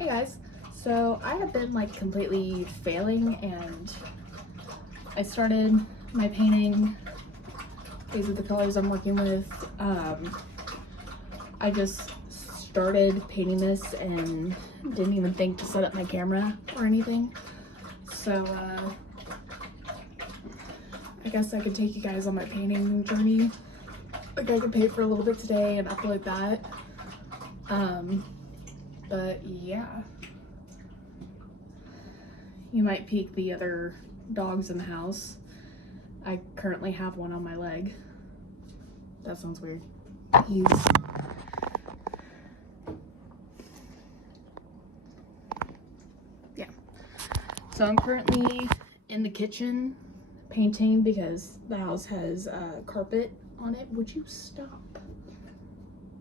Hey guys, so I have been like completely failing and I started my painting. These are the colors I'm working with. I just started painting this and didn't even think to set up my camera or anything. So I guess I could take you guys on my painting journey. Like I could paint for a little bit today and upload that. But yeah. You might peek the other dogs in the house. I currently have one on my leg. That sounds weird. Yeah. So I'm currently in the kitchen painting because the house has carpet on it. Would you stop?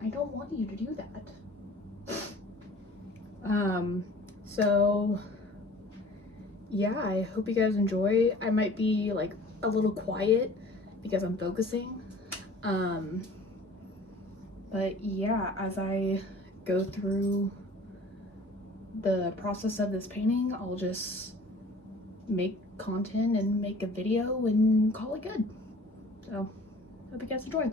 I don't want you to do that. So yeah, I hope you guys enjoy. I might be like a little quiet because I'm focusing. But yeah, as I go through the process of this painting, I'll just make content and make a video and call it good. So, hope you guys enjoy.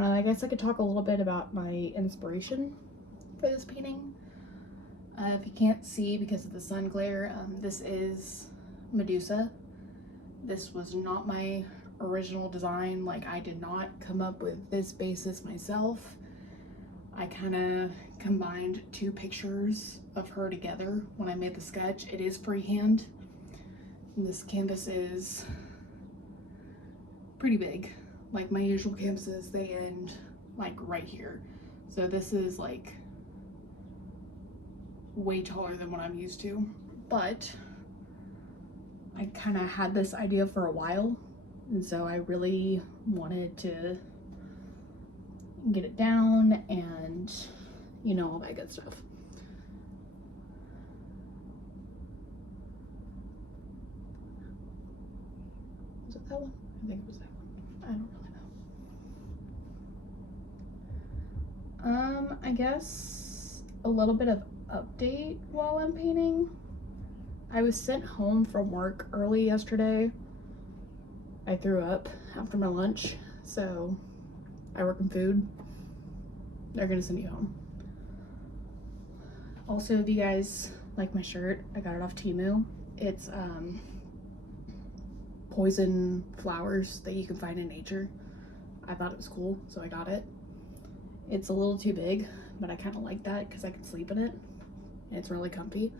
I guess I could talk a little bit about my inspiration for this painting. If you can't see because of the sun glare, this is Medusa. This was not my original design. Like, I did not come up with this basis myself. I kind of combined two pictures of her together when I made the sketch. It is freehand. And this canvas is pretty big. Like my usual canvases, they end like right here. So this is like way taller than what I'm used to. But I kind of had this idea for a while, and so I really wanted to get it down and, you know, all that good stuff. Was it that one? I think it was that one. I don't really know. I guess a little bit of update while I'm painting. I was sent home from work early yesterday. I threw up after my lunch, so I work in food. They're gonna send you home. Also, if you guys like my shirt, I got it off Temu. It's poison flowers that you can find in nature. I thought it was cool, so I got it. It's a little too big, but I kind of like that because I can sleep in it. It's really comfy.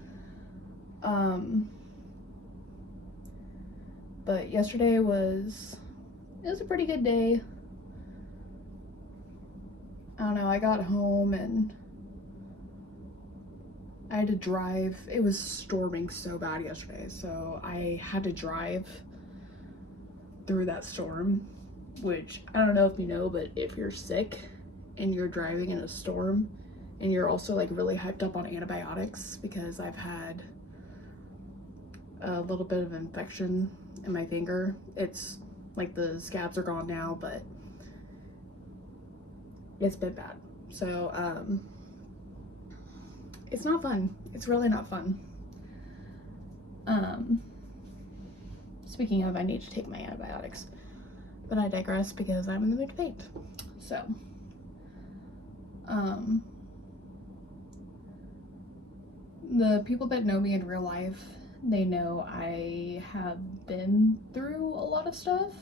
But yesterday was a pretty good day. I don't know, I got home and I had to drive. It was storming so bad yesterday, so I had to drive through that storm, which I don't know if you know, but if you're sick and you're driving in a storm and you're also like really hyped up on antibiotics, because I've had a little bit of infection in my finger. It's like the scabs are gone now, but it's been bad. So it's not fun. It's really not fun. Speaking of, I need to take my antibiotics, but I digress because I'm in the mood to paint. So the people that know me in real life, they know I have been through a lot of stuff.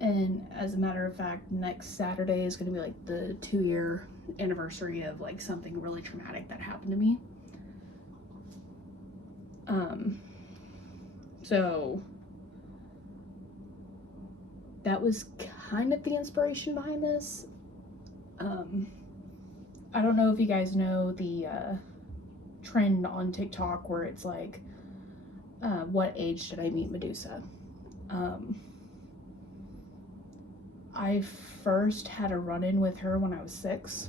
And as a matter of fact, next Saturday is going to be like the 2-year anniversary of like something really traumatic that happened to me. So that was kind of the inspiration behind this. I don't know if you guys know the trend on TikTok where it's like, what age did I meet Medusa? I first had a run-in with her when I was 6.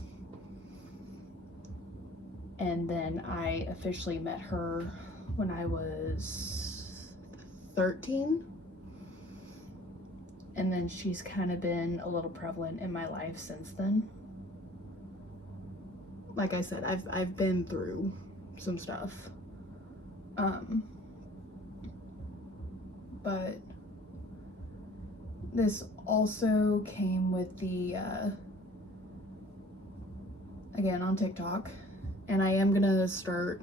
And then I officially met her when I was 13. And then she's kind of been a little prevalent in my life since then. Like I said, I've been through some stuff. But this also came with the, again, on TikTok. And I am gonna start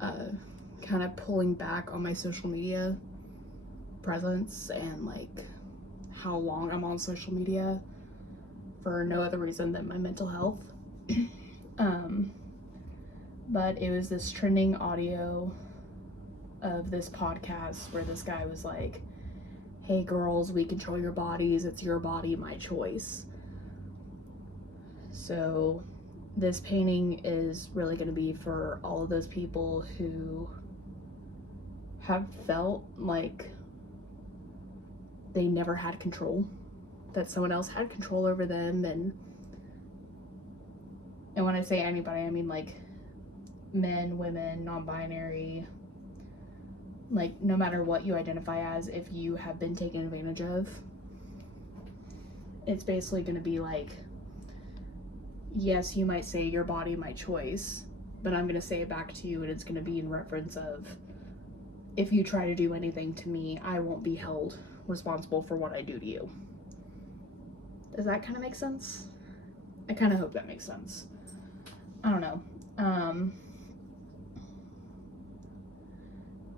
kind of pulling back on my social media presence and like how long I'm on social media for no other reason than my mental health. But it was this trending audio of this podcast where this guy was like, hey girls, we control your bodies, it's your body, my choice. So this painting is really going to be for all of those people who have felt like they never had control, that someone else had control over them. And when I say anybody, I mean like men, women, non-binary, like no matter what you identify as, if you have been taken advantage of, it's basically going to be like, yes, you might say your body, my choice, but I'm going to say it back to you, and it's going to be in reference of, if you try to do anything to me, I won't be held responsible for what I do to you. Does that kind of make sense? I kind of hope that makes sense. I don't know.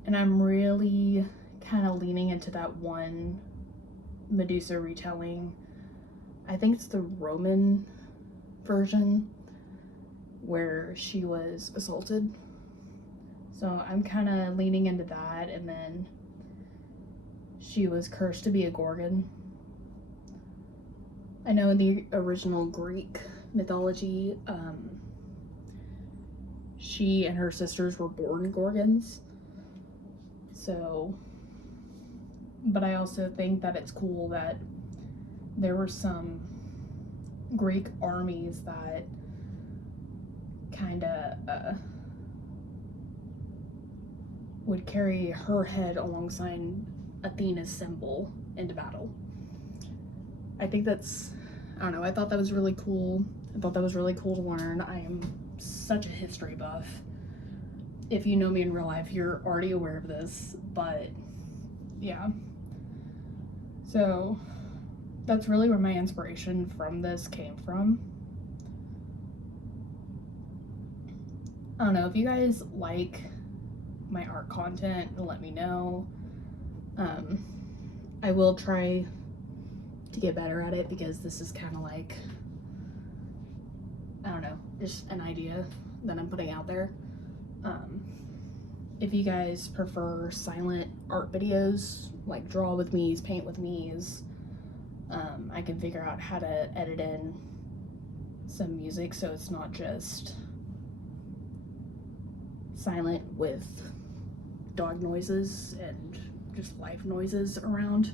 And I'm really kind of leaning into that one Medusa retelling. I think it's the Roman version where she was assaulted. So I'm kind of leaning into that. And then she was cursed to be a Gorgon. I know in the original Greek mythology, she and her sisters were born Gorgons. So, but I also think that it's cool that there were some Greek armies that kind of would carry her head alongside Athena's symbol into battle. I think that's, I don't know, I thought that was really cool. I thought that was really cool to learn. I am such a history buff. If you know me in real life, you're already aware of this, but yeah. So that's really where my inspiration from this came from. I don't know, if you guys like my art content, let me know. I will try to get better at it, because this is kind of like, I don't know, just an idea that I'm putting out there. If you guys prefer silent art videos, like draw with me's, paint with me's, I can figure out how to edit in some music so it's not just silent with dog noises and just life noises around.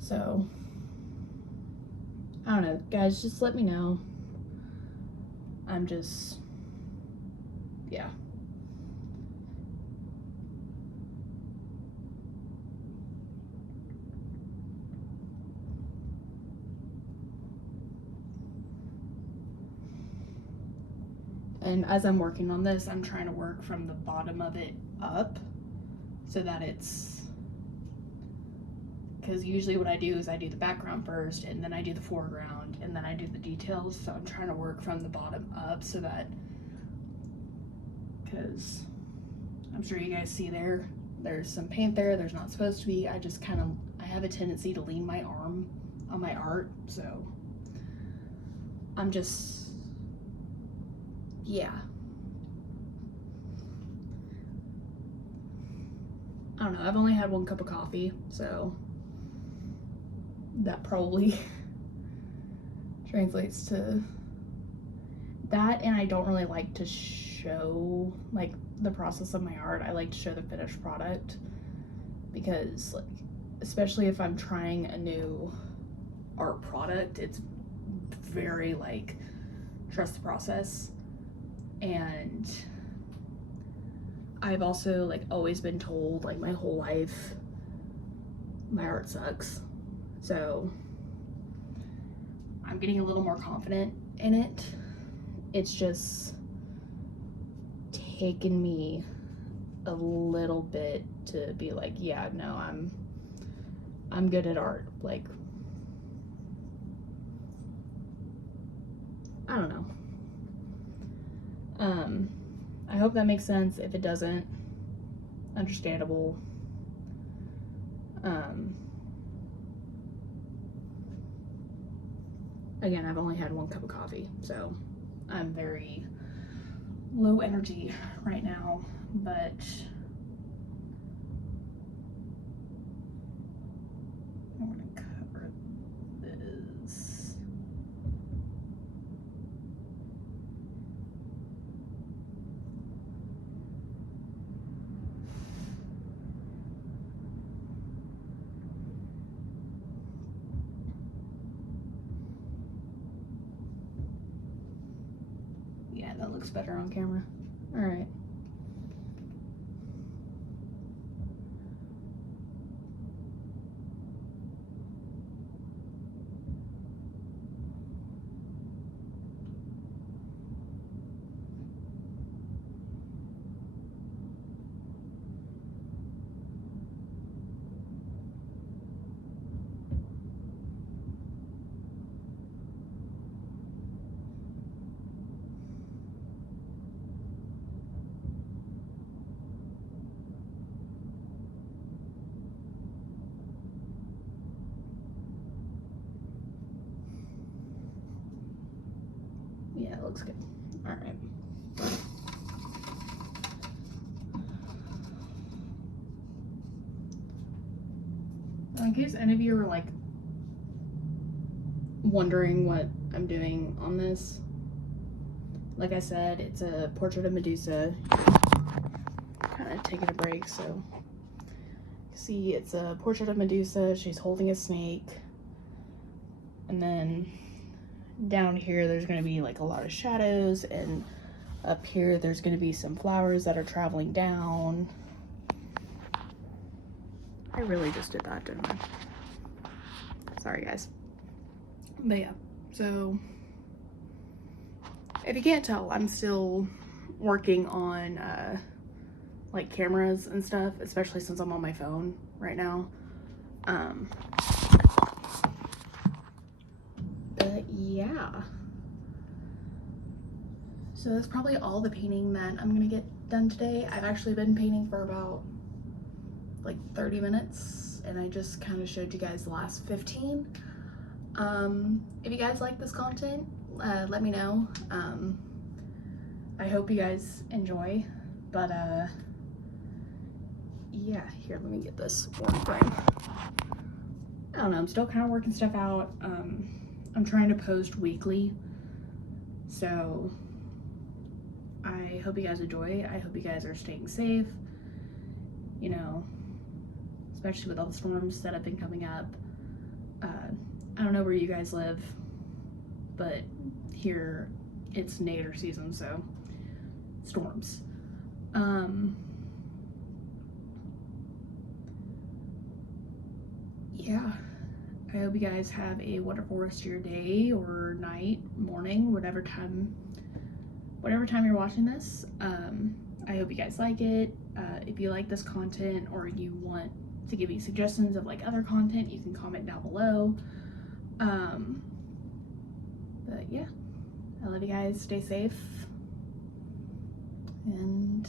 So I don't know, guys, just let me know. I'm just, yeah. And as I'm working on this, I'm trying to work from the bottom of it up so that it's, because usually what I do is I do the background first, and then I do the foreground, and then I do the details. So I'm trying to work from the bottom up so that, because I'm sure you guys see there's some paint there, there's not supposed to be. I just kind of, I have a tendency to lean my arm on my art, so I'm just, yeah. I don't know, I've only had one cup of coffee, so that probably translates to that. And I don't really like to show like the process of my art. I like to show the finished product, because like, especially if I'm trying a new art product, it's very like, trust the process. And I've also like always been told, like my whole life, my art sucks. So I'm getting a little more confident in it. It's just taken me a little bit to be like, yeah, no, I'm good at art. Like, I don't know. I hope that makes sense. If it doesn't, understandable. Again, I've only had 1 cup of coffee, so I'm very low energy right now, but I want to cover this. Yeah, that looks better on camera. All right. Yeah, it looks good. All right. Now, in case any of you are like wondering what I'm doing on this, like I said, it's a portrait of Medusa. Kind of taking a break, so see, it's a portrait of Medusa. She's holding a snake, and then down here there's going to be like a lot of shadows, and up here there's going to be some flowers that are traveling down. I really just did that, didn't I? Sorry, guys. But yeah, so if you can't tell, I'm still working on like cameras and stuff, especially since I'm on my phone right now. But yeah, so that's probably all the painting that I'm gonna get done today. I've actually been painting for about like 30 minutes, and I just kind of showed you guys the last 15. If you guys like this content, let me know. I hope you guys enjoy, but yeah, here, let me get this one frame. I don't know, I'm still kind of working stuff out. I'm trying to post weekly, so I hope you guys enjoy. I hope you guys are staying safe, you know, especially with all the storms that have been coming up. I don't know where you guys live, but here it's nadir season, so storms. Yeah, I hope you guys have a wonderful rest of your day or night, morning, whatever time you're watching this. I hope you guys like it. If you like this content or you want to give me suggestions of like other content, you can comment down below. But yeah, I love you guys. Stay safe, and